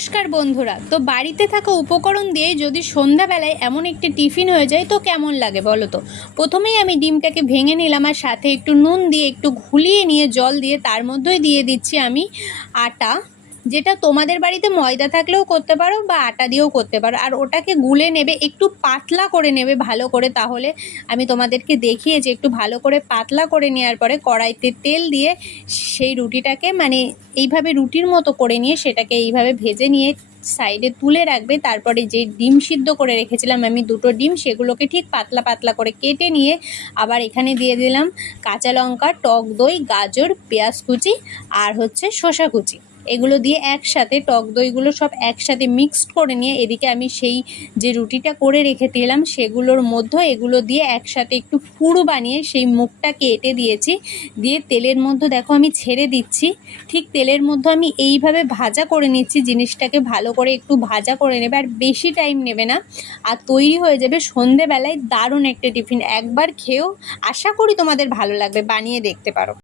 নমস্কার বন্ধুরা। তো বাড়িতে থাকা উপকরণ দিয়ে যদি সন্ধ্যাবেলায় এমন একটি টিফিন হয়ে যায় তো কেমন লাগে বলো তো। প্রথমেই আমি ডিমটাকে ভেঙে নিলাম আর সাথে একটু নুন দিয়ে একটু ঘুলিয়ে নিয়ে জল দিয়ে তার মধ্যেই দিয়ে দিচ্ছি আমি আটা, যেটা তোমাদের বাড়িতে ময়দা থাকলেও করতে পারো বা আটা দিয়েও করতে পারো। আর ওটাকে গুলে নেবে, একটু পাতলা করে নেবে ভালো করে। তাহলে আমি তোমাদেরকে দেখিয়েছি, একটু ভালো করে পাতলা করে নেওয়ার পরে কড়াইতে তেল দিয়ে সেই রুটিটাকে এইভাবে রুটির মতো করে নিয়ে সেটাকে এইভাবে ভেজে নিয়ে সাইডে তুলে রাখবে। তারপরে যে ডিম সিদ্ধ করে রেখেছিলাম আমি দুটো ডিম, সেগুলোকে ঠিক পাতলা পাতলা করে কেটে নিয়ে আবার এখানে দিয়ে দিলাম কাঁচা লঙ্কা, টক দই, গাজর, পেঁয়াজ কুচি আর শসা কুচি। এগুলো দিয়ে একসাথে টক দইগুলো সব একসাথে মিক্সড করে নিয়ে এদিকে আমি সেই যে রুটিটা করে রেখেছিলাম সেগুলোর মধ্যে এগুলো দিয়ে একসাথে একটু পুরু বানিয়ে সেই মুখটা কেটে দিয়েছি। দিয়ে তেলের মধ্যে দেখো আমি ছেড়ে দিচ্ছি। ঠিক তেলের মধ্যে আমি এইভাবে ভাজা করে নিচ্ছি, জিনিসটাকে ভালো করে একটু ভাজা করে নেবে, আর বেশি টাইম নেবে না। আর তৈরি হয়ে যাবে সন্ধেবেলায় দারুণ একটা টিফিন। একবার খেয়েও আশা করি তোমাদের ভালো লাগবে, বানিয়ে দেখতে পারো।